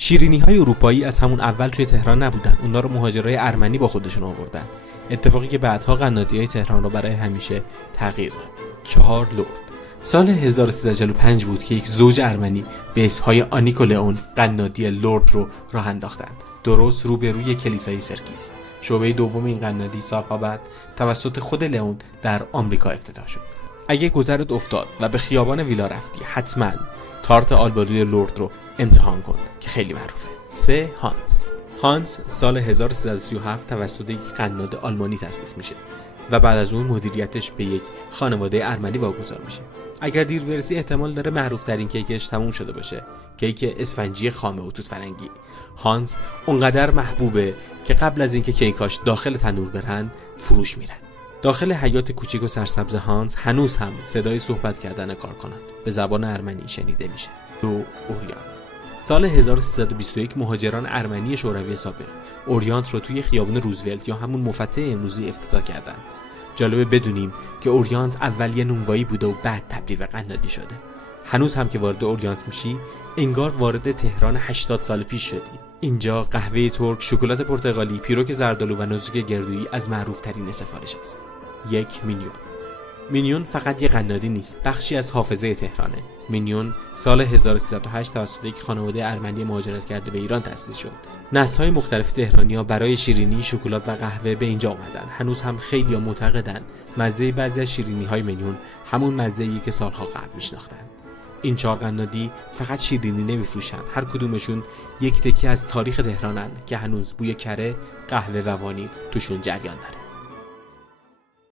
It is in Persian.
شیرینی‌های اروپایی از همون اول توی تهران نبودن. اونا رو مهاجرای ارمنی با خودشون آوردن. اتفاقی که بعدها قنادی‌های تهران رو برای همیشه تغییر داد. 4 لرد. سال 1345 بود که یک زوج ارمنی به اسمهای آنیک و لئون قنادی لرد رو راه انداختند. درست روبروی کلیسای سرکیس. شعبه دوم این قنادی سالها بعد توسط خود لئون در آمریکا افتتاح شد. اگه گذرت افتاد و به خیابان ویلا رفتی، حتما تارت آلبالوی لرد رو امتحان کن که خیلی معروفه. 3. هانس سال 1337 توسط یک قناد آلمانی تأسیس میشه و بعد از اون مدیریتش به یک خانواده ارمنی واگذار میشه. اگر دیر برسی احتمال داره معروف ترین کیکش تموم شده باشه، کیک اسفنجی خامه و توت فرنگی. هانس اونقدر محبوبه که قبل از اینکه کیکاش داخل تنور برن فروش میرن. داخل حیاط کوچیک و سرسبز هانس هنوز هم صدای صحبت کردن کارکنان به زبان ارمنی شنیده میشه. 2. اوریانت. سال 1321 مهاجران ارمنی شوروی سابق اوریانت رو توی خیابان روزولت یا همون مفتح امروزی افتتاح کردن. جالبه بدونیم که اوریانت اول یه نونوایی بوده و بعد تبدیل به قنادی شده. هنوز هم که وارد اوریانت میشی انگار وارد تهران 80 سال پیش شدی. اینجا قهوه ترک، شکلات پرتقالی، پیروک زردآلو و نازک گردویی از معروف ترین سفارش است. 1. مینیون فقط یه قنادی نیست، بخشی از حافظه تهرانه. مینیون سال 1308 توسط یک خانواده ارمنی مهاجرت کرده به ایران تأسیس شد. نسل‌های مختلف تهرانی‌ها برای شیرینی، شکلات و قهوه به اینجا اومدن. هنوز هم خیلی‌ها معتقدن مزه بعضی از شیرینی‌های مینیون همون مزه‌ایه که سالها قبل میشناختن. این 4 قنادی فقط شیرینی نمیفروشن، هر کدومشون یک تکه از تاریخ تهرانن که هنوز بوی کره، قهوه و وانیل توشون جریان داره.